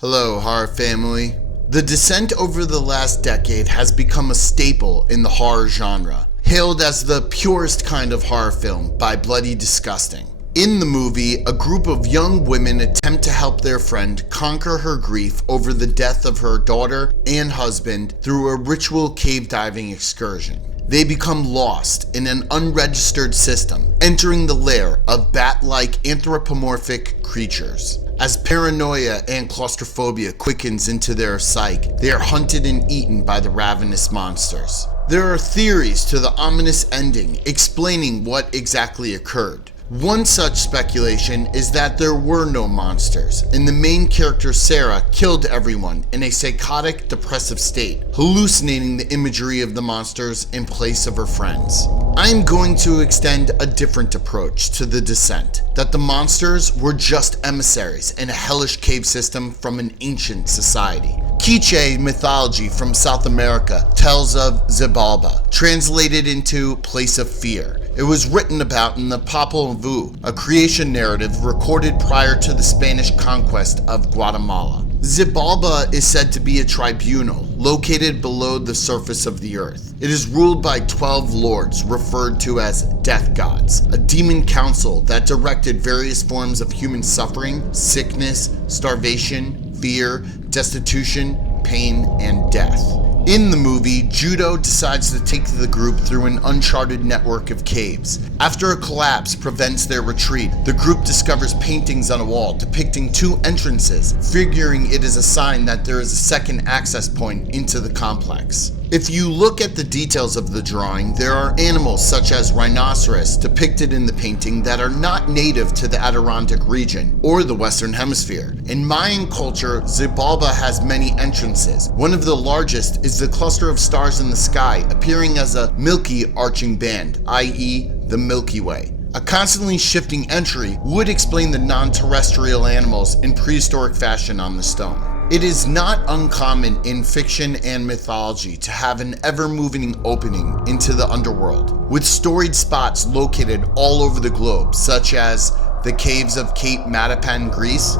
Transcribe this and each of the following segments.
Hello, horror family. The Descent over the last decade has become a staple in the horror genre, hailed as the purest kind of horror film by Bloody Disgusting. In the movie, a group of young women attempt to help their friend conquer her grief over the death of her daughter and husband through a ritual cave diving excursion. They become lost in an unregistered system, entering the lair of bat-like anthropomorphic creatures. As paranoia and claustrophobia quickens into their psyche, they are hunted and eaten by the ravenous monsters. There are theories to the ominous ending explaining what exactly occurred. One such speculation is that there were no monsters, and the main character Sarah killed everyone in a psychotic, depressive state, hallucinating the imagery of the monsters in place of her friends. I am going to extend a different approach to the Descent, that the monsters were just emissaries in a hellish cave system from an ancient society. Quiche mythology from South America tells of Xibalba, translated into Place of Fear. It was written about in the Popol Vuh, a creation narrative recorded prior to the Spanish conquest of Guatemala. Xibalba is said to be a tribunal located below the surface of the earth. It is ruled by 12 lords referred to as death gods, a demon council that directed various forms of human suffering, sickness, starvation, fear, destitution, pain, and death. In the movie, Judo decides to take the group through an uncharted network of caves. After a collapse prevents their retreat, the group discovers paintings on a wall depicting two entrances, figuring it is a sign that there is a second access point into the complex. If you look at the details of the drawing, there are animals such as rhinoceros depicted in the painting that are not native to the Adirondack region or the Western Hemisphere. In Mayan culture, Xibalba has many entrances. One of the largest is the cluster of stars in the sky, appearing as a milky arching band, i.e. the Milky Way. A constantly shifting entry would explain the non-terrestrial animals in prehistoric fashion on the stone. It is not uncommon in fiction and mythology to have an ever-moving opening into the underworld, with storied spots located all over the globe, such as the caves of Cape Matapan, Greece,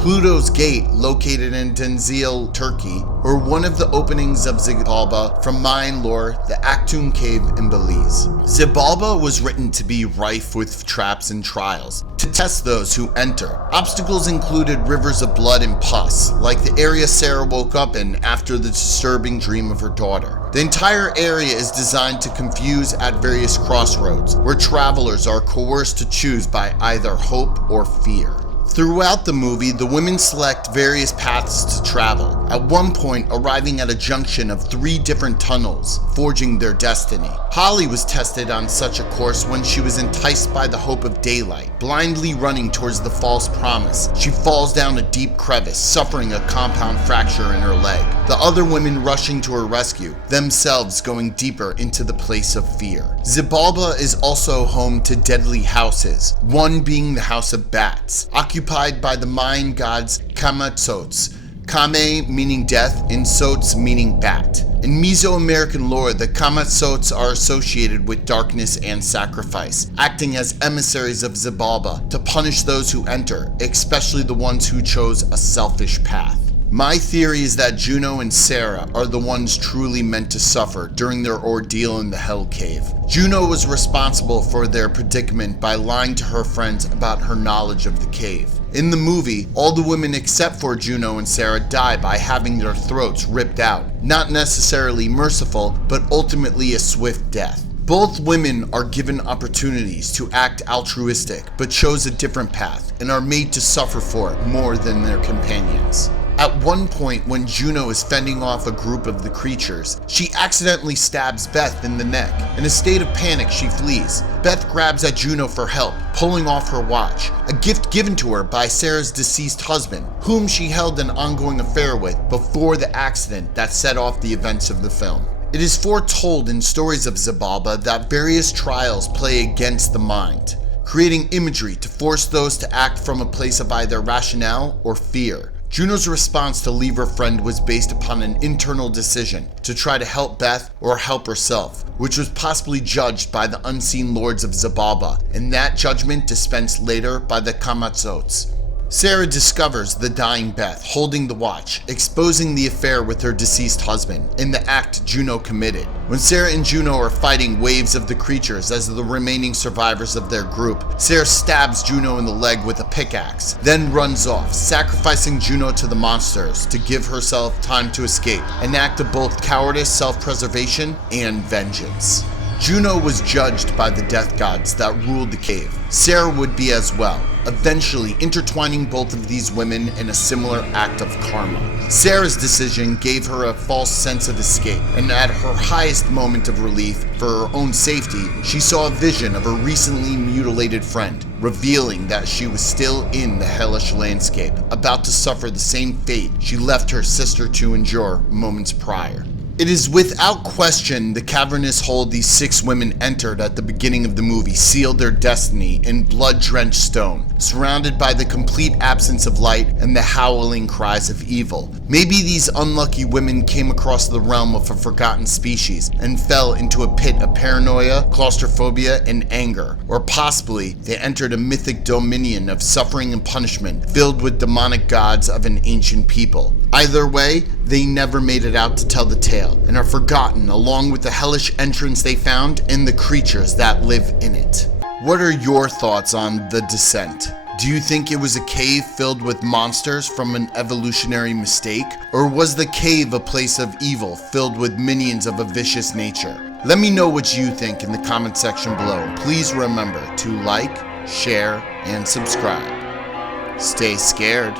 Pluto's Gate, located in Denizli, Turkey, or one of the openings of Xibalba from Mayan lore, the Actum Cave in Belize. Xibalba was written to be rife with traps and trials, to test those who enter. Obstacles included rivers of blood and pus, like the area Sarah woke up in after the disturbing dream of her daughter. The entire area is designed to confuse at various crossroads, where travelers are coerced to choose by either hope or fear. Throughout the movie, the women select various paths to travel, at one point arriving at a junction of 3 different tunnels, forging their destiny. Holly was tested on such a course when she was enticed by the hope of daylight. Blindly running towards the false promise, she falls down a deep crevice, suffering a compound fracture in her leg. The other women rushing to her rescue, themselves going deeper into the place of fear. Xibalba is also home to deadly houses, one being the House of Bats, occupied by the Mayan gods Kamatzots, Kame meaning death and Sots meaning bat. In Mesoamerican lore, the Kamatzots are associated with darkness and sacrifice, acting as emissaries of Xibalba to punish those who enter, especially the ones who chose a selfish path. My theory is that Juno and Sarah are the ones truly meant to suffer during their ordeal in the Hell Cave. Juno was responsible for their predicament by lying to her friends about her knowledge of the cave. In the movie, all the women except for Juno and Sarah die by having their throats ripped out. Not necessarily merciful, but ultimately a swift death. Both women are given opportunities to act altruistic, but chose a different path and are made to suffer for it more than their companions. At one point, when Juno is fending off a group of the creatures, she accidentally stabs Beth in the neck. In a state of panic, she flees. Beth grabs at Juno for help, pulling off her watch, a gift given to her by Sarah's deceased husband, whom she held an ongoing affair with before the accident that set off the events of the film. It is foretold in stories of Xibalba that various trials play against the mind, creating imagery to force those to act from a place of either rationale or fear. Juno's response to leave her friend was based upon an internal decision to try to help Beth or help herself, which was possibly judged by the unseen lords of Xibalba, and that judgment dispensed later by the Kamatzots. Sarah discovers the dying Beth holding the watch, exposing the affair with her deceased husband in the act Juno committed. When Sarah and Juno are fighting waves of the creatures as the remaining survivors of their group, Sarah stabs Juno in the leg with a pickaxe, then runs off, sacrificing Juno to the monsters to give herself time to escape, an act of both cowardice, self-preservation, and vengeance. Juno was judged by the death gods that ruled the cave. Sarah would be as well, eventually intertwining both of these women in a similar act of karma. Sarah's decision gave her a false sense of escape, and at her highest moment of relief for her own safety, she saw a vision of her recently mutilated friend, revealing that she was still in the hellish landscape, about to suffer the same fate she left her sister to endure moments prior. It is without question the cavernous hole these 6 women entered at the beginning of the movie sealed their destiny in blood-drenched stone, surrounded by the complete absence of light and the howling cries of evil. Maybe these unlucky women came across the realm of a forgotten species and fell into a pit of paranoia, claustrophobia, and anger. Or possibly they entered a mythic dominion of suffering and punishment filled with demonic gods of an ancient people. Either way, they never made it out to tell the tale, and are forgotten along with the hellish entrance they found and the creatures that live in it. What are your thoughts on The Descent? Do you think it was a cave filled with monsters from an evolutionary mistake? Or was the cave a place of evil filled with minions of a vicious nature? Let me know what you think in the comment section below. Please remember to like, share, and subscribe. Stay scared.